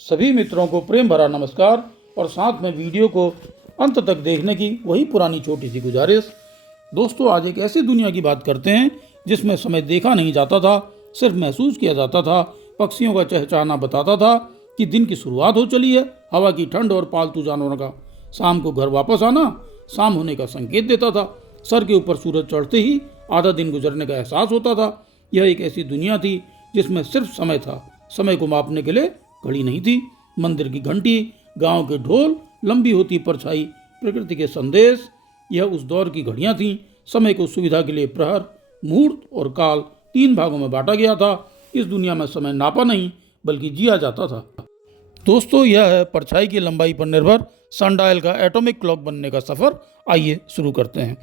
सभी मित्रों को प्रेम भरा नमस्कार और साथ में वीडियो को अंत तक देखने की वही पुरानी छोटी सी गुजारिश। दोस्तों, आज एक ऐसी दुनिया की बात करते हैं जिसमें समय देखा नहीं जाता था, सिर्फ महसूस किया जाता था। पक्षियों का चहचहाना बताता था कि दिन की शुरुआत हो चली है। हवा की ठंड और पालतू जानवरों का शाम को घर वापस आना शाम होने का संकेत देता था। सर के ऊपर सूरज चढ़ते ही आधा दिन गुजरने का एहसास होता था। यह एक ऐसी दुनिया थी जिसमें सिर्फ समय था। समय को मापने के लिए घड़ी नहीं थी। मंदिर की घंटी, गांव के ढोल, लंबी होती परछाई, प्रकृति के संदेश, यह उस दौर की घड़ियां थीं। समय को सुविधा के लिए प्रहर, मुहूर्त और काल 3 भागों में बांटा गया था। इस दुनिया में समय नापा नहीं बल्कि जिया जाता था। दोस्तों, यह है परछाई की लंबाई पर निर्भर सनडायल का एटॉमिक क्लॉक बनने का सफर। आइए शुरू करते हैं।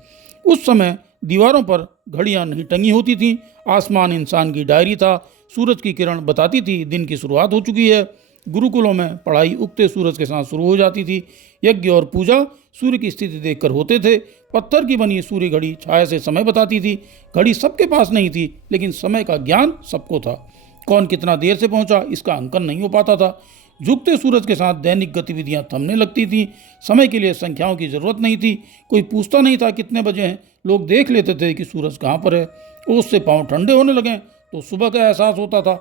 उस समय दीवारों पर घड़ियां नहीं टंगी होती थीं। आसमान इंसान की डायरी था। सूरज की किरण बताती थी दिन की शुरुआत हो चुकी है। गुरुकुलों में पढ़ाई उगते सूरज के साथ शुरू हो जाती थी। यज्ञ और पूजा सूर्य की स्थिति देखकर होते थे। पत्थर की बनी सूर्य घड़ी छाया से समय बताती थी। घड़ी सबके पास नहीं थी, लेकिन समय का ज्ञान सबको था। कौन कितना देर से पहुंचा इसका अंकन नहीं हो पाता था। झुकते सूरज के साथ दैनिक गतिविधियां थमने लगती थीं। समय के लिए संख्याओं की जरूरत नहीं थी। कोई पूछता नहीं था कितने बजे हैं। लोग देख लेते थे कि सूरज कहाँ पर है। ओस से पाँव ठंडे होने लगें तो सुबह का एहसास होता था।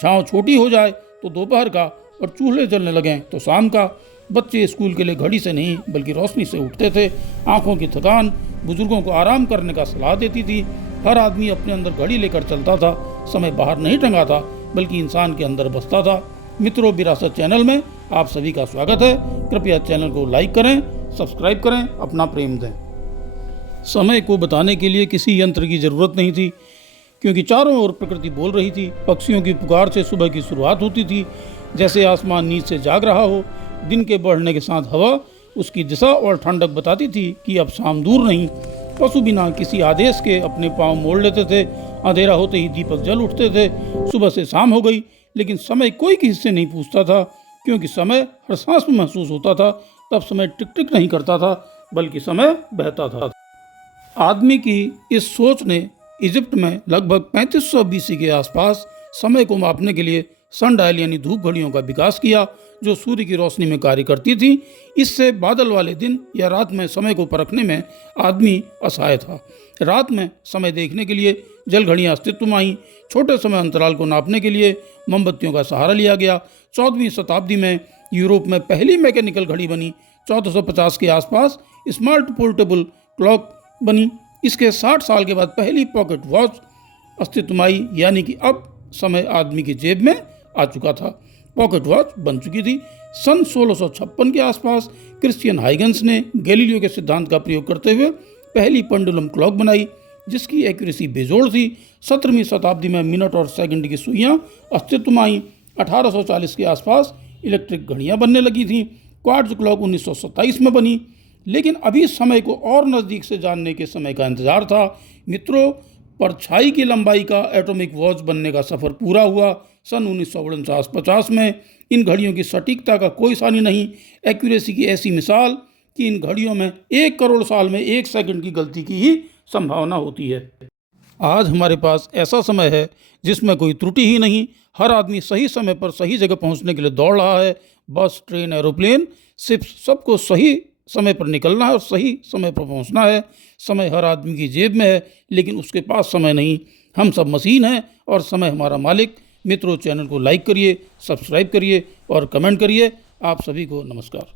छाँव छोटी हो जाए तो दोपहर का, और चूल्हे जलने लगें तो शाम का। बच्चे स्कूल के लिए घड़ी से नहीं बल्कि रोशनी से उठते थे। आंखों की थकान बुजुर्गों को आराम करने का सलाह देती थी। हर आदमी अपने अंदर घड़ी लेकर चलता था। समय बाहर नहीं टंगा था बल्कि इंसान के अंदर बसता था। मित्रों, विरासत चैनल में आप सभी का स्वागत है। कृपया चैनल को लाइक करें, सब्सक्राइब करें, अपना प्रेम दें। समय को बताने के लिए किसी यंत्र की जरूरत नहीं थी, क्योंकि चारों ओर प्रकृति बोल रही थी। पक्षियों की पुकार से सुबह की शुरुआत होती थी। जैसे आसमान नींद से जाग रहा हो। दिन के बढ़ने के साथ हवा उसकी दिशा और ठंडक बताती थी कि अब शाम दूर नहीं। पशु बिना किसी आदेश के अपने पांव मोड़ लेते थे। अंधेरा होते ही दीपक जल उठते थे। सुबह से शाम हो गई, लेकिन समय कोई किसी से नहीं पूछता था, क्योंकि समय हर सांस में महसूस होता था। तब समय टिक टिक नहीं करता था बल्कि समय बहता था। आदमी की इस सोच ने इजिप्ट में लगभग 3500 BC के आसपास समय को मापने के लिए सनडायल यानी धूप घड़ियों का विकास किया, जो सूर्य की रोशनी में कार्य करती थी। इससे बादल वाले दिन या रात में समय को परखने में आदमी असहाय था। रात में समय देखने के लिए जल घड़ियाँ अस्तित्व में आईं। छोटे समय अंतराल को नापने के लिए मोमबत्तियों का सहारा लिया गया। 14वीं शताब्दी में यूरोप में पहली मैकेनिकल घड़ी बनी। 1450 के आसपास स्मार्ट पोर्टेबल क्लॉक बनी। इसके 60 साल के बाद पहली पॉकेट वॉच अस्तित्व में आई, यानी कि अब समय आदमी की जेब में आ चुका था। पॉकेट वॉच बन चुकी थी। सन 1656 के आसपास क्रिश्चियन हाइगन्स ने गैलीलियो के सिद्धांत का प्रयोग करते हुए पहली पेंडुलम क्लॉक बनाई, जिसकी एक्यूरेसी बेजोड़ थी। 17वीं शताब्दी में मिनट और सेकंड की सुइयां अस्तित्व में आई। 1840 के आसपास इलेक्ट्रिक घड़ियां बनने लगी थीं। क्वार्ट्ज क्लॉक 1927 में बनी। लेकिन अभी समय को और नज़दीक से जानने के समय का इंतजार था। मित्रों, परछाई की लंबाई का एटॉमिक वॉच बनने का सफ़र पूरा हुआ। सन 1949-50 में इन घड़ियों की सटीकता का कोई सानी नहीं। एक्यूरेसी की ऐसी मिसाल कि इन घड़ियों में 1 करोड़ साल में 1 सेकंड की गलती की ही संभावना होती है। आज हमारे पास ऐसा समय है जिसमें कोई त्रुटि ही नहीं। हर आदमी सही समय पर सही जगह पहुंचने के लिए दौड़ रहा है। बस, ट्रेन, एरोप्लेन, शिप्स, सबको सही समय पर निकलना है और सही समय पर पहुंचना है। समय हर आदमी की जेब में है, लेकिन उसके पास समय नहीं। हम सब मशीन हैं और समय हमारा मालिक। मित्रों, चैनल को लाइक करिए, सब्सक्राइब करिए और कमेंट करिए। आप सभी को नमस्कार।